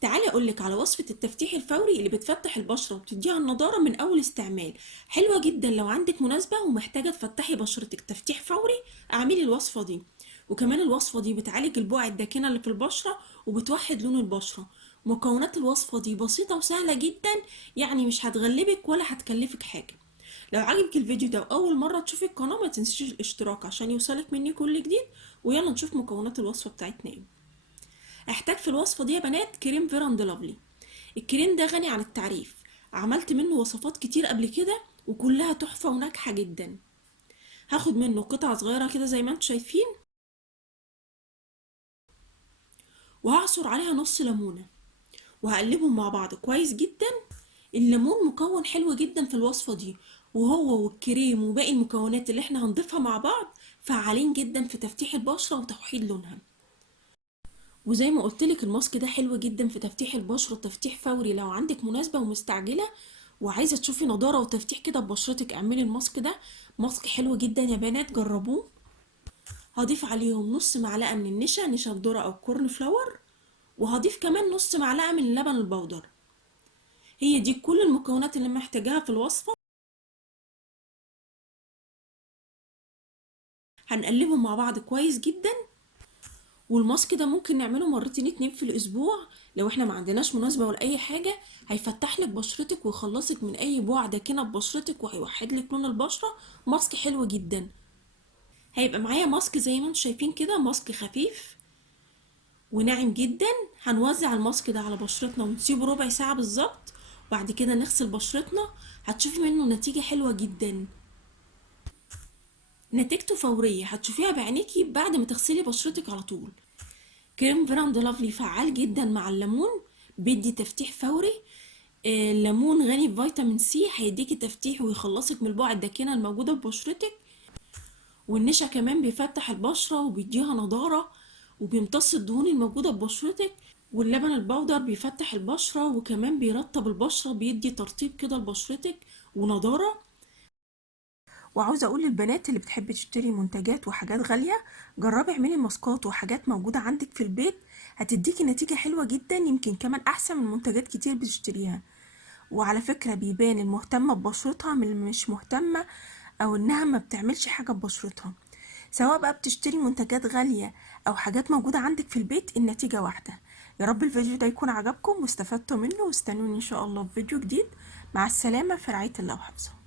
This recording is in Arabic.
تعالي اقولك على وصفة التفتيح الفوري اللي بتفتح البشرة وبتديها النضارة من اول استعمال. حلوة جدا لو عندك مناسبة ومحتاجة تفتحي بشرتك تفتيح فوري. اعملي الوصفة دي. وكمان الوصفة دي بتعالج البقع الداكنة اللي في البشرة وبتوحد لون البشرة. مكونات الوصفة دي بسيطة وسهلة جدا، يعني مش هتغلبك ولا هتكلفك حاجة. لو عجبك الفيديو ده واول مرة تشوفي القناة ما تنسيش الاشتراك عشان يوصلك مني كل جديد. ويلا نشوف مكونات الوصفة بتاعتنا ايه. هحتاج في الوصفة دي يا بنات كريم فيران لافلي. الكريم ده غني عن التعريف، عملت منه وصفات كتير قبل كده وكلها تحفة وناجحة جدا. هاخد منه قطعة صغيرة كده زي ما انتم شايفين، وهعصر عليها نص ليمونة وهقلبهم مع بعض كويس جدا. الليمون مكون حلو جدا في الوصفة دي، وهو والكريم وباقي المكونات اللي احنا هنضيفها مع بعض فعالين جدا في تفتيح البشرة وتوحيد لونها. وزي ما قلتلك الماسك ده حلو جدا في تفتيح البشرة تفتيح فوري. لو عندك مناسبة ومستعجلة وعايزة تشوفي نضارة وتفتيح كده ببشرتك اعملي الماسك ده. ماسك حلو جدا يا بنات، جربوه. هضيف عليهم نص معلقة من النشا، نشا الذرة او كورن فلاور، وهضيف كمان نص معلقة من اللبن البودر. هي دي كل المكونات اللي محتاجاها في الوصفة. هنقلبهم مع بعض كويس جدا. والماسك ده ممكن نعمله مرتين اتنين في الاسبوع لو احنا ما عندناش مناسبة ولا اي حاجة. هيفتح لك بشرتك ويخلصك من اي بقع داكنة ببشرتك وهيوحد لك لون البشرة. ماسك حلو جدا. هيبقى معايا ماسك زي ما انتم شايفين كده، ماسك خفيف وناعم جدا. هنوزع الماسك ده على بشرتنا ونسيبه ربع ساعة بالظبط، وبعد كده نغسل بشرتنا. هتشوفي منه نتيجة حلوة جدا، نتيجته فورية هتشوفيها بعينيكي بعد ما تغسلي بشرتك على طول. كريم فيران لافلي فعال جدا مع الليمون، بيدي تفتيح فوري. الليمون غني بفيتامين سي هيديكي تفتيح ويخلصك من البقع الداكنة الموجودة في بشرتك. والنشا كمان بيفتح البشرة وبيديها نضارة وبيمتص الدهون الموجودة في بشرتك. واللبن البودر بيفتح البشرة وكمان بيرطب البشرة، بيدي ترطيب كده لبشرتك ونضارة. وعاوزة اقول للبنات اللي بتحب تشتري منتجات وحاجات غالية، جربي اعملي ماسكات وحاجات موجودة عندك في البيت، هتديكي نتيجة حلوة جدا، يمكن كمان احسن من منتجات كتير بتشتريها. وعلى فكرة بيبان المهتمة ببشرتها من اللي مش مهتمة او انها ما بتعملش حاجة ببشرتها. سواء بقى بتشتري منتجات غالية او حاجات موجودة عندك في البيت، النتيجة واحدة. يا رب الفيديو ده يكون عجبكم واستفدتوا منه، واستنوني ان شاء الله في فيديو جديد. مع السلامة، في رعاية الله وحفظه.